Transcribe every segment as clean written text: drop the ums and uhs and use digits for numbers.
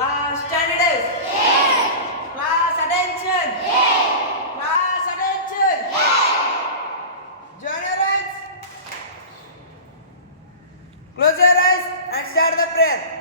Class standards. Yes. Class attention. Yes. Class attention. Yes. Join your hands. Close your eyes and start the prayer.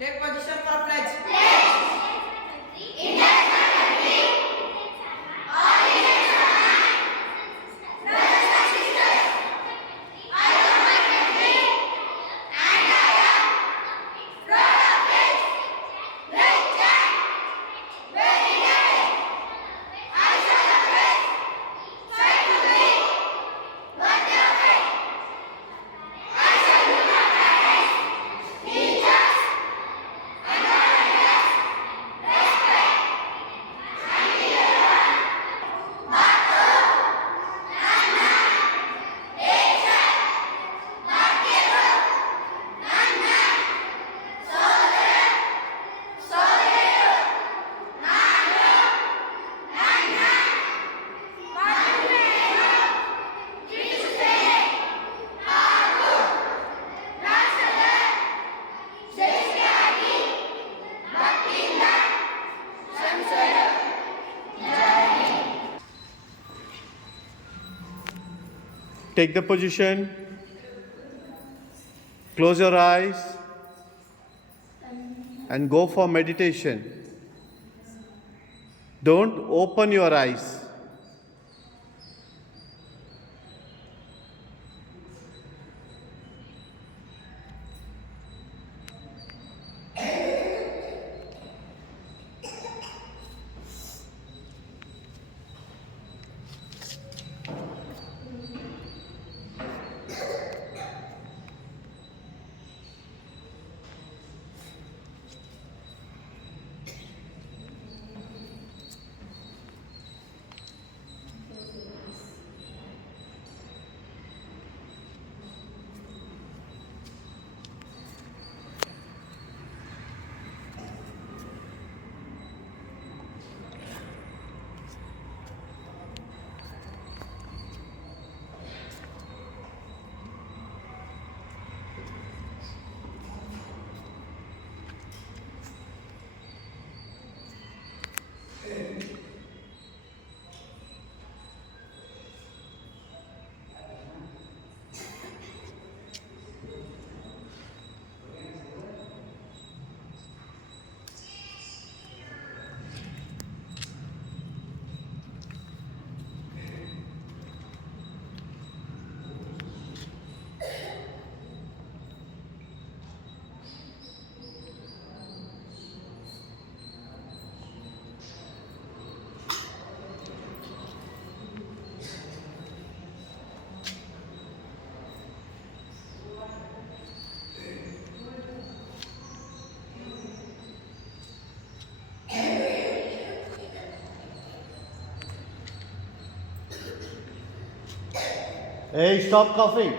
Take position for pledge. Take the position, close your eyes, and go for meditation. Don't open your eyes. Hey, stop coughing.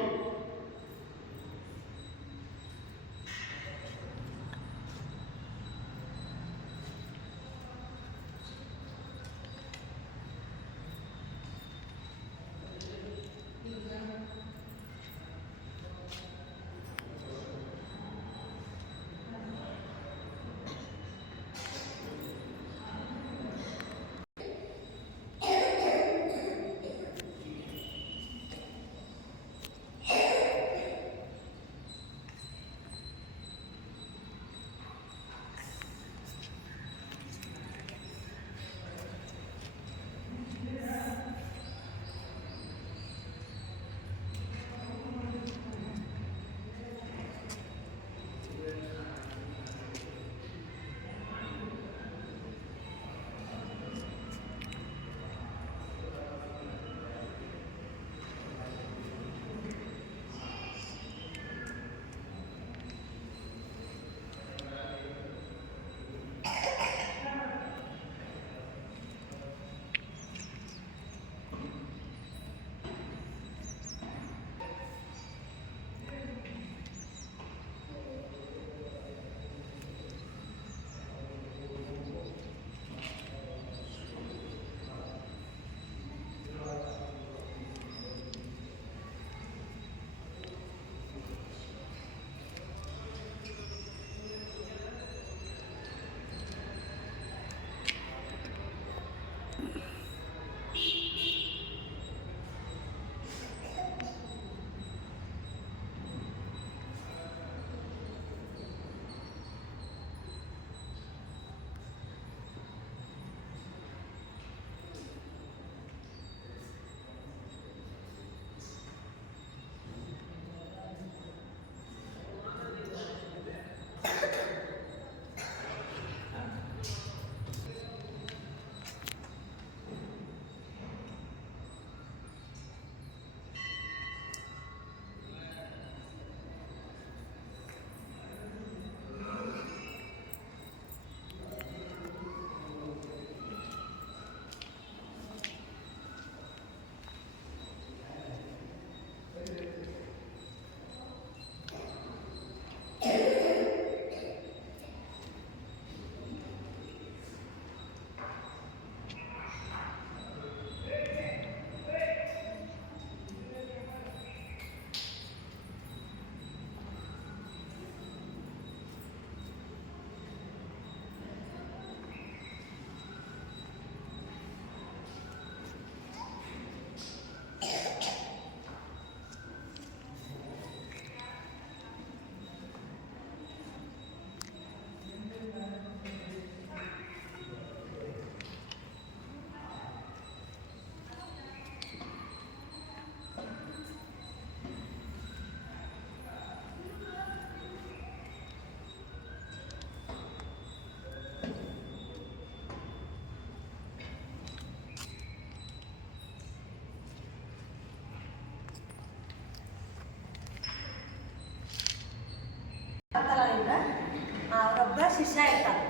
ಅವರೊಬ್ಬ ಶಿಷ್ಯ ಇರ್ತಾನೆ.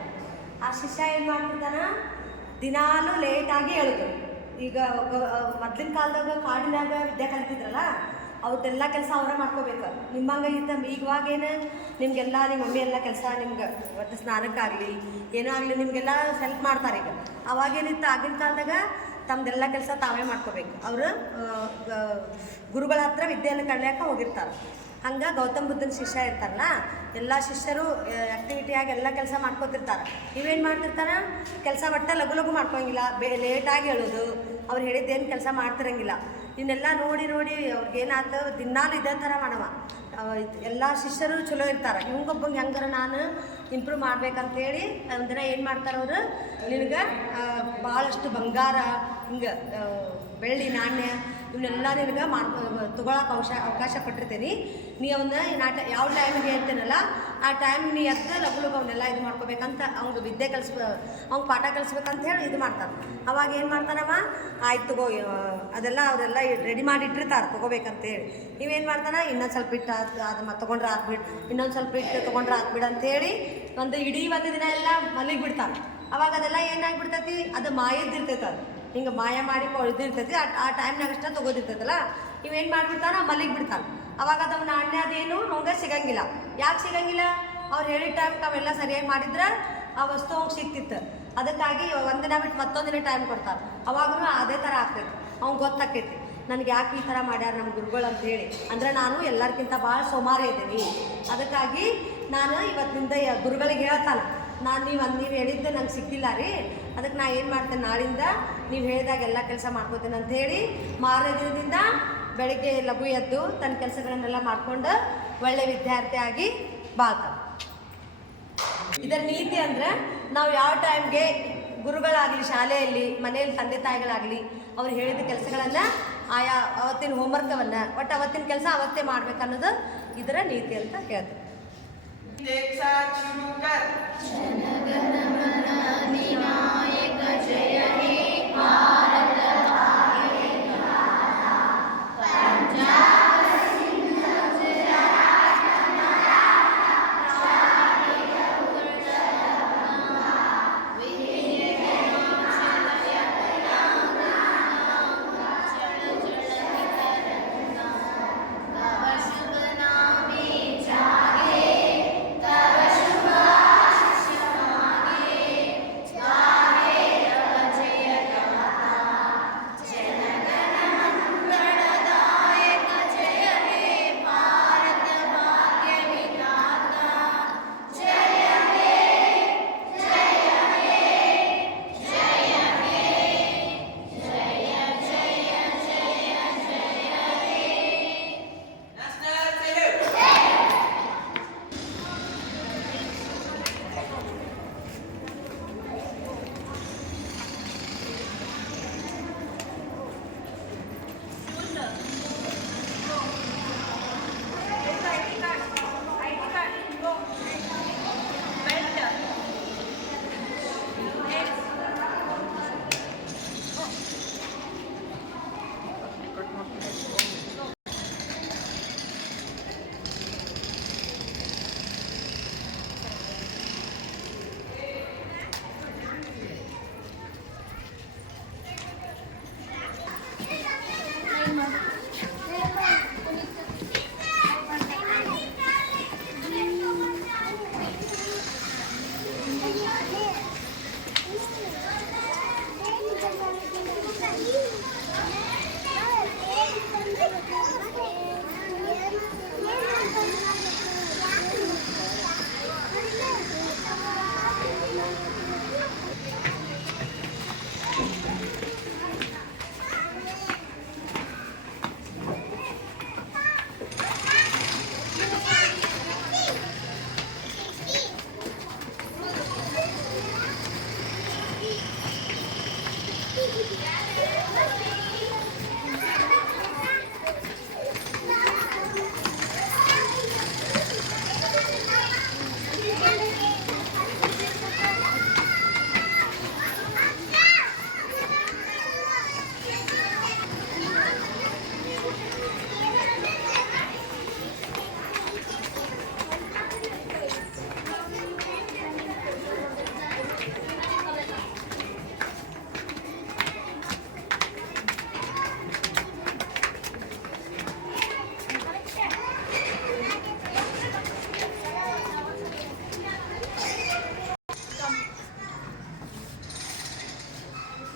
ಆ ಶಿಷ್ಯ ಏನು ಮಾಡ್ತಿದ್ದಾನ, ದಿನಾಲೂ ಲೇಟಾಗಿ ಹೇಳುದು. ಈಗ ಮೊದ್ಲಿನ ಕಾಲದಾಗ ಕಾಡಿನಾಗ ವಿದ್ಯೆ ಕಲಿತಿದ್ರಲ್ಲ, ಅವತ್ತೆಲ್ಲ ಕೆಲಸ ಅವರೇ ಮಾಡ್ಕೋಬೇಕು. ನಿಮ್ಮಂಗೆ ಈಗವಾಗೇನು ನಿಮಗೆಲ್ಲ ನಿಮ್ಮ ಮಮ್ಮಿ ಎಲ್ಲ ಕೆಲಸ ನಿಮ್ಗೆ ಒಟ್ಟು ಸ್ನಾನಕ್ಕಾಗಲಿ ಏನೋ ಆಗಲಿ ನಿಮಗೆಲ್ಲ ಹೆಲ್ಪ್ ಮಾಡ್ತಾರೆ. ಈಗ ಅವಾಗೇನಿತ್ತು, ಆಗಿನ ಕಾಲದಾಗ ತಮ್ಮದೆಲ್ಲ ಕೆಲಸ ತಾವೇ ಮಾಡ್ಕೋಬೇಕು. ಅವರು ಗುರುಗಳ ಹತ್ರ ವಿದ್ಯೆಯನ್ನು ಕಲಿಯೋಕೆ ಹೋಗಿರ್ತಾರೆ. ಹಂಗೆ ಗೌತಮ್ ಬುದ್ಧನ ಶಿಷ್ಯ ಇರ್ತಾರಲ್ಲ, ಎಲ್ಲ ಶಿಷ್ಯರು ಆ್ಯಕ್ಟಿವಿಟಿಯಾಗಿ ಎಲ್ಲ ಕೆಲಸ ಮಾಡ್ಕೊತಿರ್ತಾರೆ. ನೀವೇನು ಮಾಡ್ತಿರ್ತಾನೆ, ಕೆಲಸ ಒಟ್ಟು ಲಘು ಲಘು ಮಾಡ್ಕೊಳಂಗಿಲ್ಲ, ಲೇಟಾಗಿ ಹೇಳೋದು, ಅವ್ರು ಹೇಳಿದ್ದೇನು ಕೆಲಸ ಮಾಡ್ತಿರಂಗಿಲ್ಲ. ಇವನ್ನೆಲ್ಲ ನೋಡಿ ನೋಡಿ ಅವ್ರಿಗೇನಾಯ್ತು, ದಿನಾಲು ಇದೇ ಥರ ಮಾಡವ. ಎಲ್ಲ ಶಿಷ್ಯರು ಚಲೋ ಇರ್ತಾರೆ. ಇವಂಗೊಬ್ಬಂಗೆ ಹೆಂಗಾರ ನಾನು ಇಂಪ್ರೂವ್ ಮಾಡ್ಬೇಕಂತೇಳಿ ಒಂದಿನ ಏನು ಮಾಡ್ತಾರೆ ಅವರು, ನಿನಗೆ ಭಾಳಷ್ಟು ಬಂಗಾರ, ಹಿಂಗೆ ಬೆಳ್ಳಿ ನಾಣ್ಯ ಇವನ್ನೆಲ್ಲ ನಿನಗೆ ತೊಗೊಳಕ್ಕೆ ಅವಕಾಶ ಕೊಟ್ಟಿರ್ತೀನಿ. ನೀ ಅವನ್ನ ಯಾವ ಟೈಮಿಗೆ ಹೇಳ್ತೇನಲ್ಲ ಆ ಟೈಮ್ ನೀ ಎದ್ದು ಲಘು ಲಘು ಅವನ್ನೆಲ್ಲ ಇದು ಮಾಡ್ಕೋಬೇಕಂತ ಅವ್ನಿಗೆ ವಿದ್ಯೆ ಅವ್ನಿಗೆ ಪಾಠ ಕಲಿಸ್ಬೇಕಂತ ಹೇಳಿ ಇದು ಮಾಡ್ತಾನೆ. ಅವಾಗ ಏನು ಮಾಡ್ತಾನವ, ಆಯ್ತು ತಗೋ, ಅದೆಲ್ಲ ಅವರೆಲ್ಲ ರೆಡಿ ಮಾಡಿ ಇಟ್ಟಿರ್ತಾರೆ ತೊಗೋಬೇಕಂತೇಳಿ. ನೀವೇನು ಮಾಡ್ತಾನೆ, ಇನ್ನೊಂದು ಸ್ವಲ್ಪ ಇಟ್ಟು ಅದು ತೊಗೊಂಡ್ರೆ ಹಾಕ್ಬಿಟ್ಟು, ಇನ್ನೊಂದು ಸ್ವಲ್ಪ ಇಟ್ಟು ತೊಗೊಂಡ್ರೆ ಹಾಕ್ಬಿಡು ಅಂತೇಳಿ ಇಡೀ ಒಂದು ದಿನ ಎಲ್ಲ ಮಲ್ಲಿಗೆ ಬಿಡ್ತಾನೆ. ಅವಾಗ ಅದೆಲ್ಲ ಏನಾಗ್ಬಿಡ್ತೈತಿ, ಅದು ಮಾಯದ್ದಿರ್ತೈತೆ. ಅದು ಹಿಂಗೆ ಮಾಯ ಮಾಡಿ ಕೊಳ್ದಿರ್ತೈತಿ. ಆ ಟೈಮ್ನಾಗ ಅಷ್ಟೇ ತೊಗೋದಿರ್ತೈತಲ್ಲ, ಇವೇನು ಮಾಡಿಬಿಡ್ತಾನೆ ಮಲ್ಲಿಗೆ ಬಿಡ್ತಾನೆ. ಅವಾಗ ಅದವ ನಾಣ್ಯ ಅದೇನು ಅವಂಗೆ ಸಿಗಂಗಿಲ್ಲ. ಯಾಕೆ ಸಿಗಂಗಿಲ್ಲ? ಅವ್ರು ಹೇಳಿದ ಟೈಮ್ಗೆ ಅವೆಲ್ಲ ಸರಿಯಾಗಿ ಮಾಡಿದ್ರೆ ಆ ವಸ್ತು ಅವ್ಗೆ ಸಿಗ್ತಿತ್ತು. ಅದಕ್ಕಾಗಿ ಒಂದಿನ ಬಿಟ್ಟು ಮತ್ತೊಂದಿನ ಟೈಮ್ ಕೊಡ್ತಾರೆ. ಅವಾಗೂ ಅದೇ ಥರ ಆಗ್ತೈತಿ. ಅವ್ಗೆ ಗೊತ್ತಾಕೈತಿ ನನಗೆ ಯಾಕೆ ಈ ಥರ ಮಾಡ್ಯಾರ ನಮ್ಮ ಗುರುಗಳು ಅಂತ ಹೇಳಿ. ಅಂದರೆ ನಾನು ಎಲ್ಲರಿಗಿಂತ ಭಾಳ ಸೋಮಾರಿ ಇದ್ದೀನಿ. ಅದಕ್ಕಾಗಿ ನಾನು ಇವತ್ತಿನಿಂದ ಗುರುಗಳಿಗೆ ಹೇಳ್ತಾನೆ, ನೀವು ಹೇಳಿದ್ದು ನಂಗೆ ಸಿಕ್ಕಿಲ್ಲ ರೀ, ಅದಕ್ಕೆ ನಾ ಏನು ಮಾಡ್ತೇನೆ, ನಾಳಿಂದ ನೀವು ಹೇಳಿದಾಗ ಎಲ್ಲ ಕೆಲಸ ಮಾಡ್ಕೋತೇನೆ ಅಂಥೇಳಿ ಮಾರನೇ ದಿನದಿಂದ ಬೆಳಗ್ಗೆ ಲಘು ಎದ್ದು ತನ್ನ ಕೆಲಸಗಳನ್ನೆಲ್ಲ ಮಾಡಿಕೊಂಡು ಒಳ್ಳೆ ವಿದ್ಯಾರ್ಥಿಯಾಗಿ ಬಾಳ್ತಾನೆ. ಇದರ ನೀತಿ ಅಂದರೆ ನಾವು ಯಾವ ಟೈಮ್ಗೆ ಗುರುಗಳಾಗಲಿ, ಶಾಲೆಯಲ್ಲಿ ಮನೆಯಲ್ಲಿ ತಂದೆ ತಾಯಿಗಳಾಗಲಿ ಅವ್ರು ಹೇಳಿದ ಕೆಲಸಗಳನ್ನು ಆಯಾ ಅವತ್ತಿನ ಹೋಮ್ವರ್ಕವನ್ನು ಒಟ್ಟು ಅವತ್ತಿನ ಕೆಲಸ ಅವತ್ತೇ ಮಾಡ್ಬೇಕು ಅನ್ನೋದು ಇದರ ನೀತಿ ಅಂತ ಹೇಳ್ತಾರೆ. एक साथ शुरू कर। जनगण मन अधिनायक जय हे भारत भाग्य विधाता, पंजाब सिंध गुजरात मराठा द्राविड़ उत्कल गंगा, विंध्य हिमाचल यमुना चल जल तरंगा, तव शुभ नामे जागे, तव शुभ आशीष मांगे, गाहे तव जय गाथा, जनगण मंगलदायक जय हे भारत भाग्य विधाता, जय हे जय हे जय हे जय जय जय जय हे। National salute.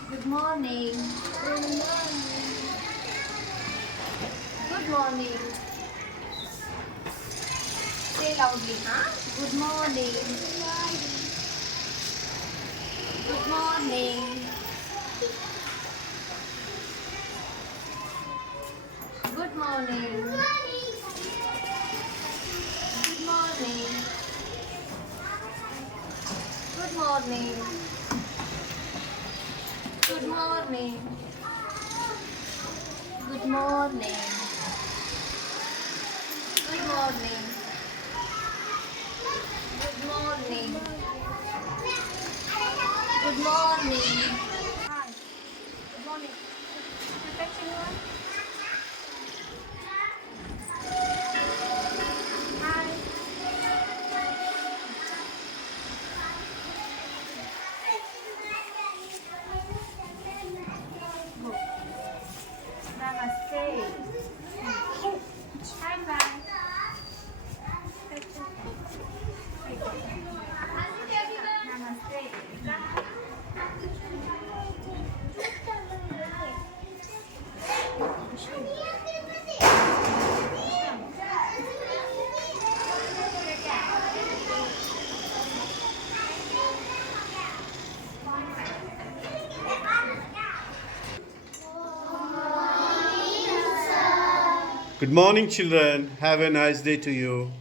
Good morning. Good morning. Say loudly, huh? Good morning. Good morning. Good morning. Good morning. Good morning. Good morning. Good morning. Good morning. Good morning. Good morning. Hi. Good morning. Protection one. Hi. Go. Namaste. Good morning, children. Have a nice day to you.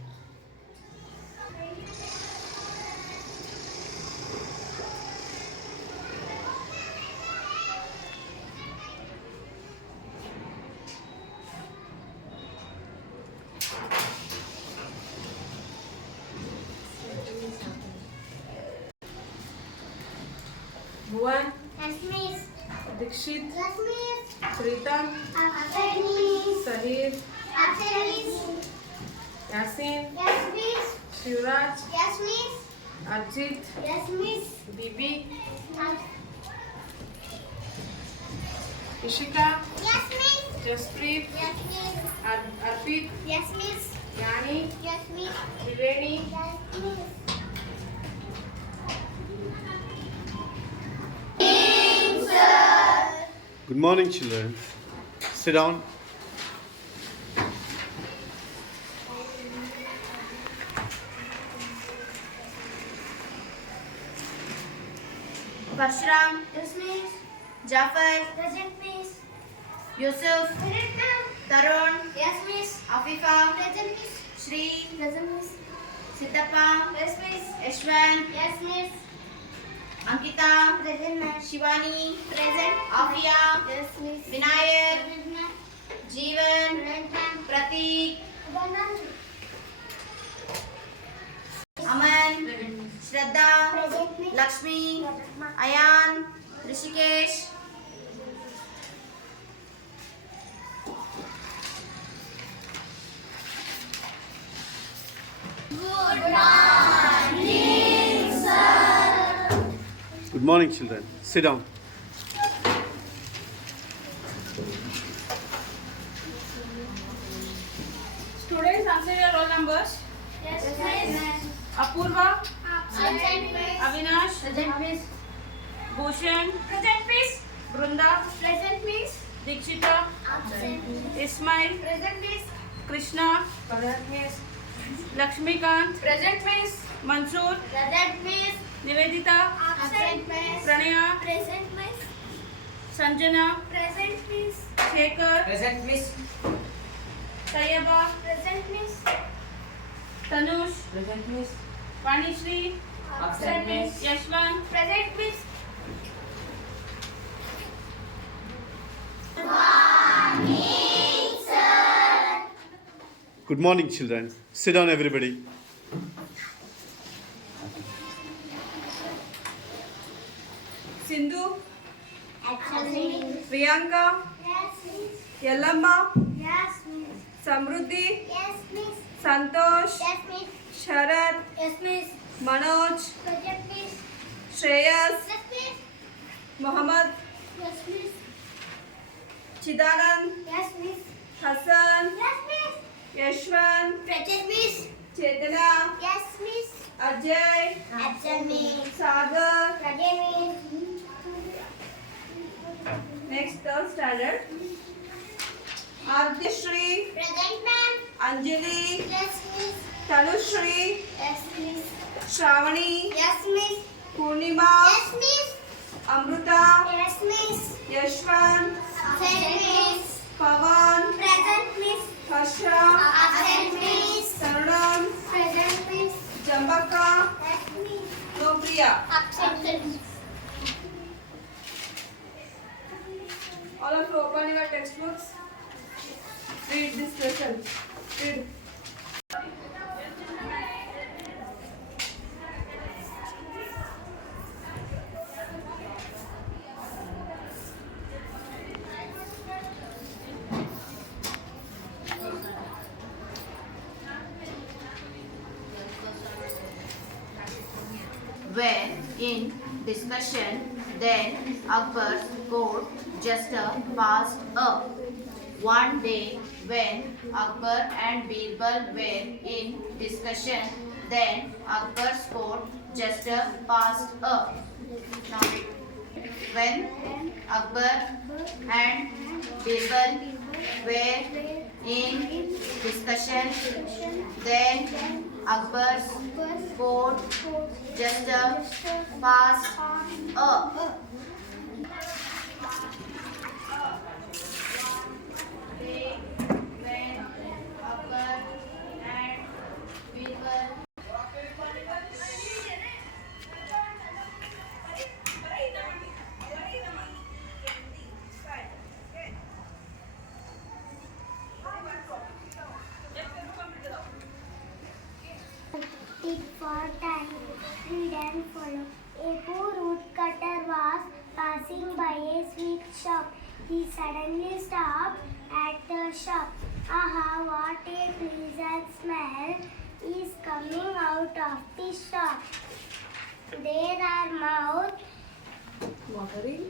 Bhuvan, Yes, miss. Dikshit, Yes, miss. Pritam, Absent, miss. Sahir, Absent, miss. Yasin, Yes, miss. Shivraj, Yes, miss. Arjit, Yes, miss. Bibi, Ab- Ishika, Yes, miss. Jaspreet, Yes, miss. Arpit, Yes, miss. Yani, Yes, miss. Triveni, Yes, miss. Good morning, children. Sit down. Bashram, Yes, miss. Jafar, Present, miss. Yusuf, Present, ma'am. Tarun, Yes, miss. Afifa, Present, miss. Shri, Present, miss. Sitappa, Yes, miss. Yashwan, Yes, miss. Ankita, Present, ma'am. Shivani, Present. Afia, Yes, miss. Vinayak, Present, ma'am. Jeevan, Present, ma'am. Pratik, Present. Aman, Shraddha, Present, miss. Lakshmi, Present, ma'am. Ayan, Rishikesh. Good morning, children. Sit down. Students, answer your roll numbers. Yes, miss. Apurva, Absent, miss. Avinash, Present, miss. Bhushan, Present, miss. Brunda, Present, miss. Dikshita, Absent. Ismail, Present, miss. Krishna, Present, miss. Lakshmikant, Present, miss. Mansoor, Present, miss. Nivedita, Absent, miss. Pranaya, Present, miss. Sanjana, Present, miss. Shekhar, Present, miss. Tayyaba, Present, miss. Tanush, Present, miss. Vanishri, Absent, miss. Yashwan, Present, miss. Good morning, children. Sit down, everybody. Sindhu, Absent. Priyanka, Yes, miss. Yellamba, Yes, miss. Samruddhi, Yes, miss. Santosh, Yes, miss. Sharad, Yes, miss. Manoj, Present, miss. Shreyas, Yes, miss. Mohammed, Yes, miss. Chidanand, Yes, miss. Hassan, Yes, miss. Yashwan, Present, miss. Chetana, Yes, miss. Ajay, Absent, miss. Sagar. Present, miss. Next, third standard. Ardhishri, Present, ma'am. Anjali, Yes, miss. Tanushri, Yes, miss. Shravani, Yes, miss. Purnima, Yes, miss. Amruta, Yes, miss. Yashwan, Absent, miss. Pawan, Present, miss. Harsha, Absent, miss. Tarunam, Present, miss. Jambaka, Yes, miss. Lopriya. Absent, miss. All of you open your textbooks. Read this lesson. Read. When in discussion, then Akbar's court jester passed a. One day, when Akbar and Birbal were in discussion, then Akbar's court jester passed a. Now read. When Akbar and Birbal were in discussion, then Akbar's court jester passed a. Day when for time. Read and follow. A poor woodcutter was passing by a sweet shop. He suddenly stopped at the shop. Aha, what a pleasant smell is coming out of the shop. There are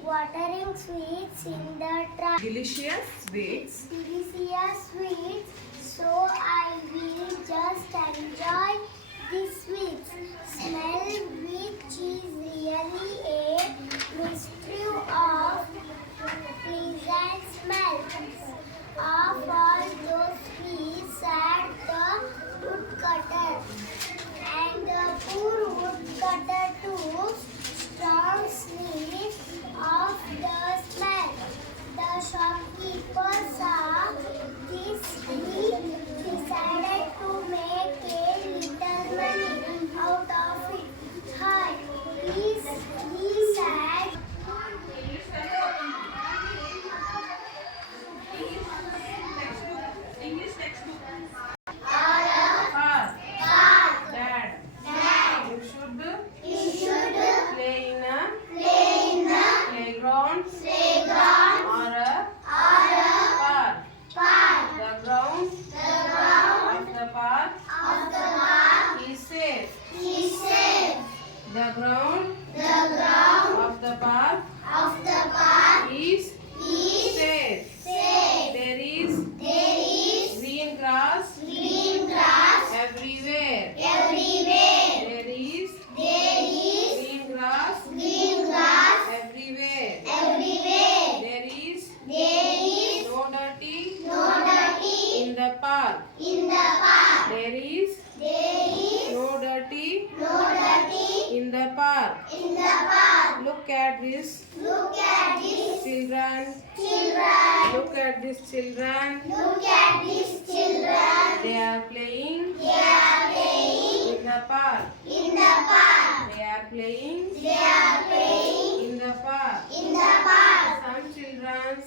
watering sweets in the trunk. Delicious sweets. Delicious sweets, so I will just enjoy the sweets. Smell which is really a mystery of pleasant smell. Of all those sweets at the woodcutter, and the poor woodcutter took strong sniff of the smell. The shopkeeper saw this. He decided to make a little money out of it. Hi, please, he said. English textbook. Dad. You should play in a playground or a park. The ground of the park is safe. The ground of the park is safe. There is green grass everywhere. There is green grass everywhere. There is no dirty in the park. There is no dirty in the park. Look at this children. Look at these children. They are playing in the park. They are playing in the park.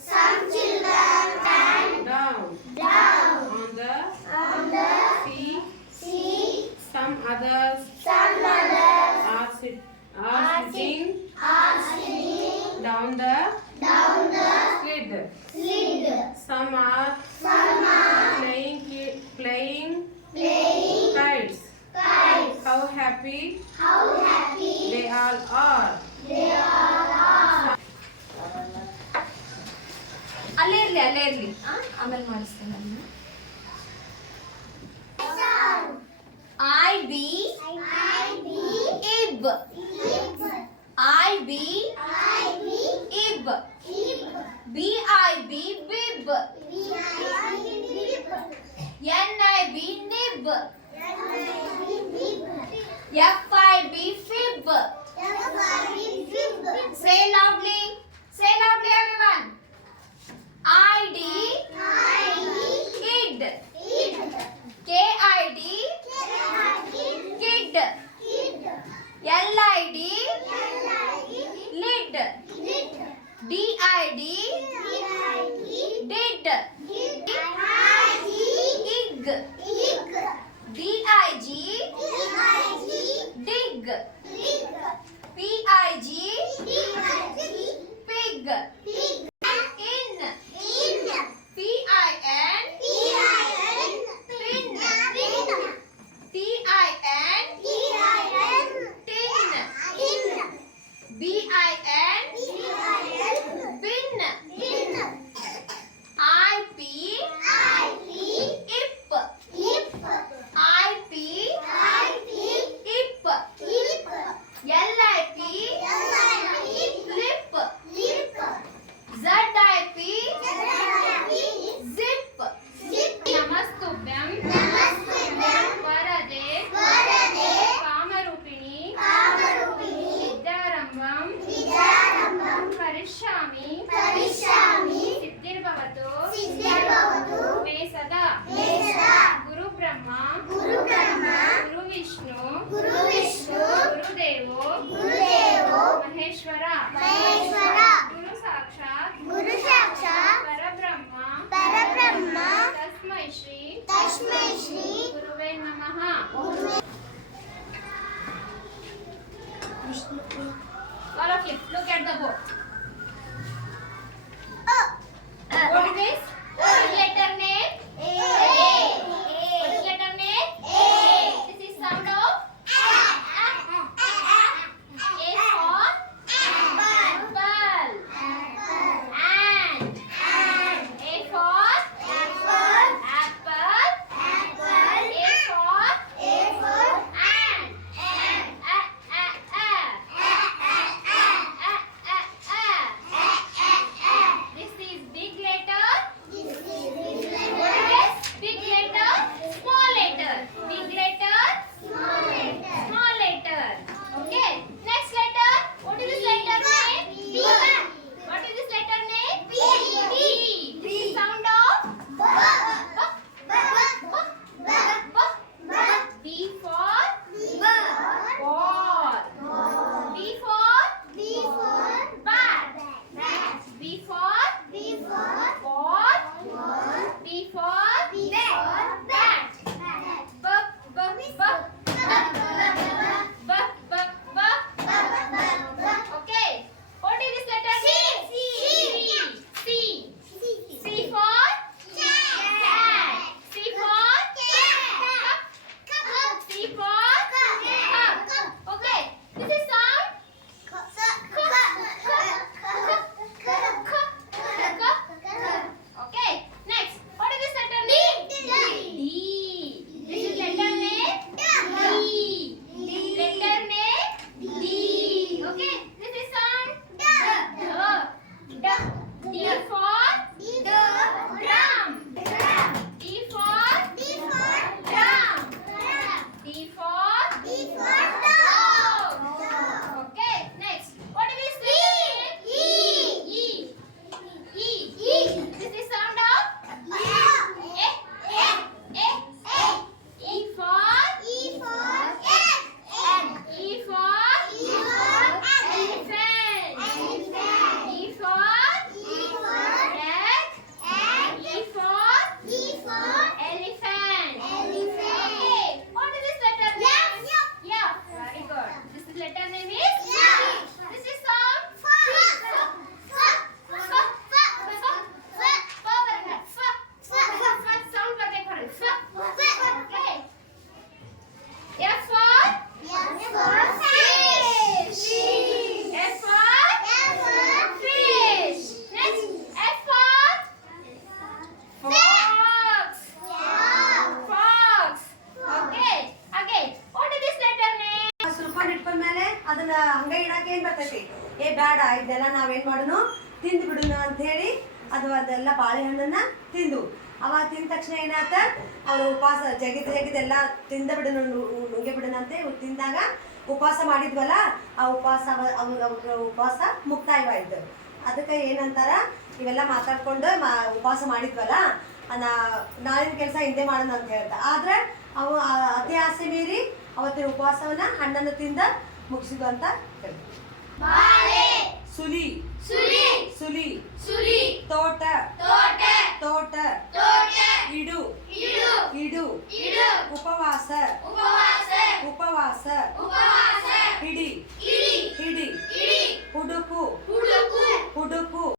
Some children down on the sea. Some others are sitting down the slid. Some are playing kites. How happy they all are. ಅಲ್ಲೇ ಇರ್ಲಿ ಆಮೇಲೆ ಮಾಡಿಸ್ತೇನೆ ನಾನು. I B ib. I B ib. B I B bib. N I B nib. F I B fib. Say loudly everyone. I D id. K I D kid. L I D lid. D I D did. Ig. D I G dig. P I G pig. In. P I N pin. T I N tin. B I N bin. I P ip. I P ip. L I P lip. Z I P zip. नमस्तुभ्यं वरदे कामरूपिणी विद्यारम्भं करिष्यामि सिद्धिर्भवतु मे सदा गुरु ब्रह्मा गुरु विष्णु गुरुदेवो महेश्वर गुरु साक्षात् परब्रह्म तस्मै श्री गुरुवे नमः. ಅದನ್ನ ಹಂಗ ಇಡಕ್ಕೆ ಏನ್ ಬರ್ತೈತಿ, ಏ ಬೇಡ ಇದೆಲ್ಲ ನಾವೇನ್ ಮಾಡೋನು ತಿಂದು ಬಿಡುನು ಅಂತ ಹೇಳಿ ಅದೆಲ್ಲ ಬಾಳೆಹಣ್ಣನ್ನ ತಿಂದು ಅವ ತಿಂದ ತಕ್ಷಣ ಏನಾತ, ಅವ್ರು ಉಪವಾಸ ಜಗಿದೆಲ್ಲ ತಿಂದ ಬಿಡೋಣ ನುಂಗೆ ಬಿಡೋಣ ಅಂತ ತಿಂದಾಗ ಉಪವಾಸ ಮಾಡಿದ್ವಲ್ಲ, ಆ ಉಪವಾಸ ಅವ್ರ ಉಪವಾಸ ಮುಕ್ತಾಯವಾಯ್ತು. ಅದಕ್ಕೆ ಏನಂತಾರ, ಇವೆಲ್ಲ ಮಾತಾಡ್ಕೊಂಡು ಉಪವಾಸ ಮಾಡಿದ್ವಲ್ಲ ನಾಳಿನ ಕೆಲಸ ಹಿಂದೆ ಮಾಡೋಣ ಅಂತ ಹೇಳ್ತಾರೆ. ಆದ್ರೆ ಅವು ಅತಿ ಆಸೆ ಮೀರಿ ಅವತ್ತಿನ ಉಪವಾಸವನ್ನ ಹಣ್ಣನ್ನು ತಿಂದ ಮುಗಿಸಿದ್ವು ಅಂತ ಹೇಳ್ತಾರೆ. ಸುಲಿ ಸುಲಿ ಸುಲಿ ಸುಲಿ ತೋಟ ತೋಟ ತೋಟ ಇಡು ಇಡು ಇಡು ಉಪವಾಸ ಉಪವಾಸ ಉಪವಾಸ ಹಿಡಿ